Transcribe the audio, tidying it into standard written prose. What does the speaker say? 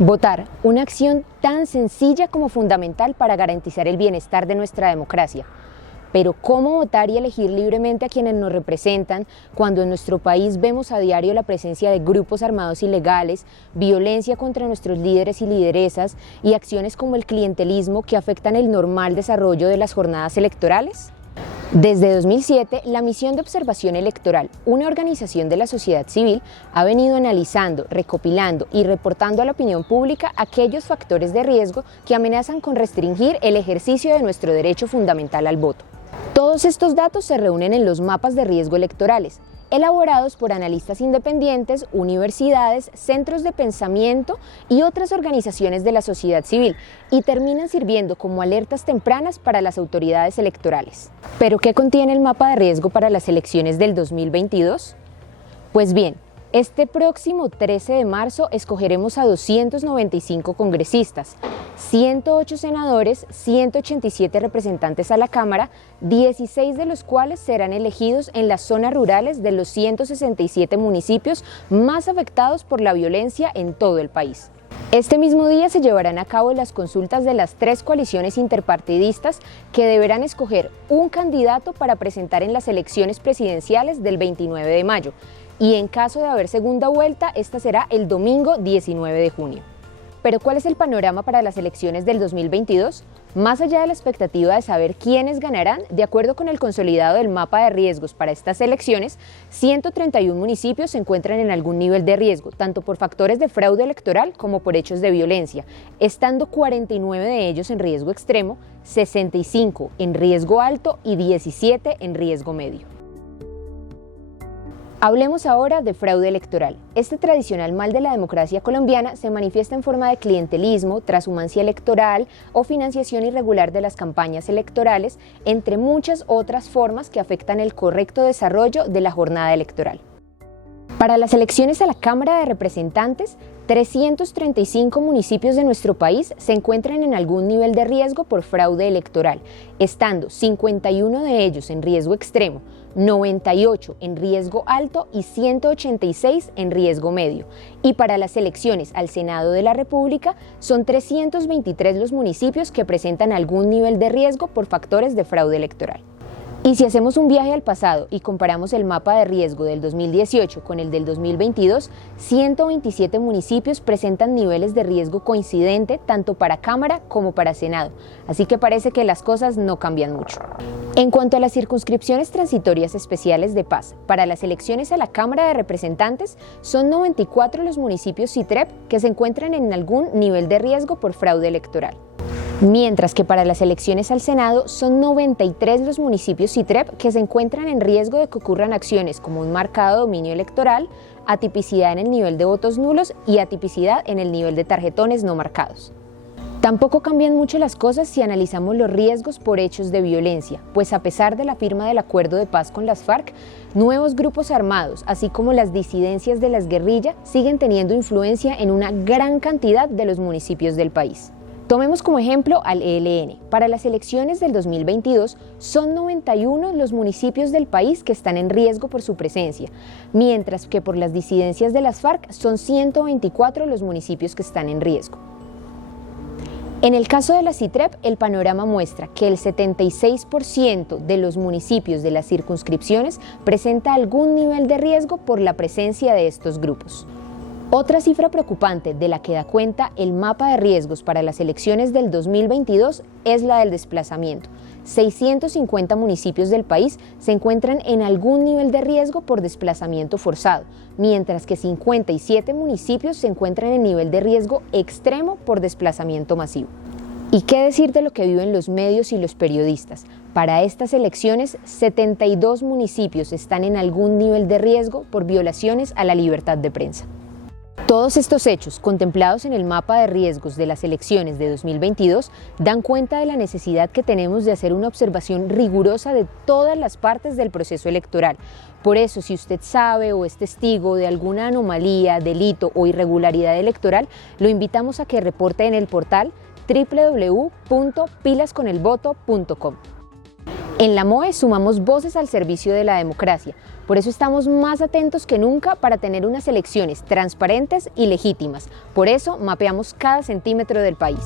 Votar, una acción tan sencilla como fundamental para garantizar el bienestar de nuestra democracia. Pero ¿cómo votar y elegir libremente a quienes nos representan cuando en nuestro país vemos a diario la presencia de grupos armados ilegales, violencia contra nuestros líderes y lideresas y acciones como el clientelismo que afectan el normal desarrollo de las jornadas electorales? Desde 2007, la Misión de Observación Electoral, una organización de la sociedad civil, ha venido analizando, recopilando y reportando a la opinión pública aquellos factores de riesgo que amenazan con restringir el ejercicio de nuestro derecho fundamental al voto. Todos estos datos se reúnen en los mapas de riesgo electorales, elaborados por analistas independientes, universidades, centros de pensamiento y otras organizaciones de la sociedad civil, y terminan sirviendo como alertas tempranas para las autoridades electorales. ¿Pero qué contiene el mapa de riesgo para las elecciones del 2022? Pues bien, este próximo 13 de marzo escogeremos a 295 congresistas, 108 senadores, 187 representantes a la Cámara, 16 de los cuales serán elegidos en las zonas rurales de los 167 municipios más afectados por la violencia en todo el país. Este mismo día se llevarán a cabo las consultas de las 3 coaliciones interpartidistas que deberán escoger un candidato para presentar en las elecciones presidenciales del 29 de mayo. Y en caso de haber segunda vuelta, esta será el domingo 19 de junio. ¿Pero cuál es el panorama para las elecciones del 2022? Más allá de la expectativa de saber quiénes ganarán, de acuerdo con el consolidado del mapa de riesgos para estas elecciones, 131 municipios se encuentran en algún nivel de riesgo, tanto por factores de fraude electoral como por hechos de violencia, estando 49 de ellos en riesgo extremo, 65 en riesgo alto y 17 en riesgo medio. Hablemos ahora de fraude electoral. Este tradicional mal de la democracia colombiana se manifiesta en forma de clientelismo, transhumancia electoral o financiación irregular de las campañas electorales, entre muchas otras formas que afectan el correcto desarrollo de la jornada electoral. Para las elecciones a la Cámara de Representantes, 335 municipios de nuestro país se encuentran en algún nivel de riesgo por fraude electoral, estando 51 de ellos en riesgo extremo, 98 en riesgo alto y 186 en riesgo medio. Y para las elecciones al Senado de la República, son 323 los municipios que presentan algún nivel de riesgo por factores de fraude electoral. Y si hacemos un viaje al pasado y comparamos el mapa de riesgo del 2018 con el del 2022, 127 municipios presentan niveles de riesgo coincidente tanto para Cámara como para Senado, así que parece que las cosas no cambian mucho. En cuanto a las circunscripciones transitorias especiales de paz, para las elecciones a la Cámara de Representantes, son 94 los municipios CITREP que se encuentran en algún nivel de riesgo por fraude electoral. Mientras que para las elecciones al Senado son 93 los municipios CITREP que se encuentran en riesgo de que ocurran acciones como un marcado dominio electoral, atipicidad en el nivel de votos nulos y atipicidad en el nivel de tarjetones no marcados. Tampoco cambian mucho las cosas si analizamos los riesgos por hechos de violencia, pues a pesar de la firma del acuerdo de paz con las FARC, nuevos grupos armados, así como las disidencias de las guerrillas, siguen teniendo influencia en una gran cantidad de los municipios del país. Tomemos como ejemplo al ELN. Para las elecciones del 2022 son 91 los municipios del país que están en riesgo por su presencia, mientras que por las disidencias de las FARC son 124 los municipios que están en riesgo. En el caso de la CITREP, el panorama muestra que el 76% de los municipios de las circunscripciones presenta algún nivel de riesgo por la presencia de estos grupos. Otra cifra preocupante de la que da cuenta el mapa de riesgos para las elecciones del 2022 es la del desplazamiento. 650 municipios del país se encuentran en algún nivel de riesgo por desplazamiento forzado, mientras que 57 municipios se encuentran en nivel de riesgo extremo por desplazamiento masivo. ¿Y qué decir de lo que viven los medios y los periodistas? Para estas elecciones, 72 municipios están en algún nivel de riesgo por violaciones a la libertad de prensa. Todos estos hechos, contemplados en el mapa de riesgos de las elecciones de 2022, dan cuenta de la necesidad que tenemos de hacer una observación rigurosa de todas las partes del proceso electoral. Por eso, si usted sabe o es testigo de alguna anomalía, delito o irregularidad electoral, lo invitamos a que reporte en el portal www.pilasconelvoto.com. En la MOE sumamos voces al servicio de la democracia, por eso estamos más atentos que nunca para tener unas elecciones transparentes y legítimas. Por eso mapeamos cada centímetro del país.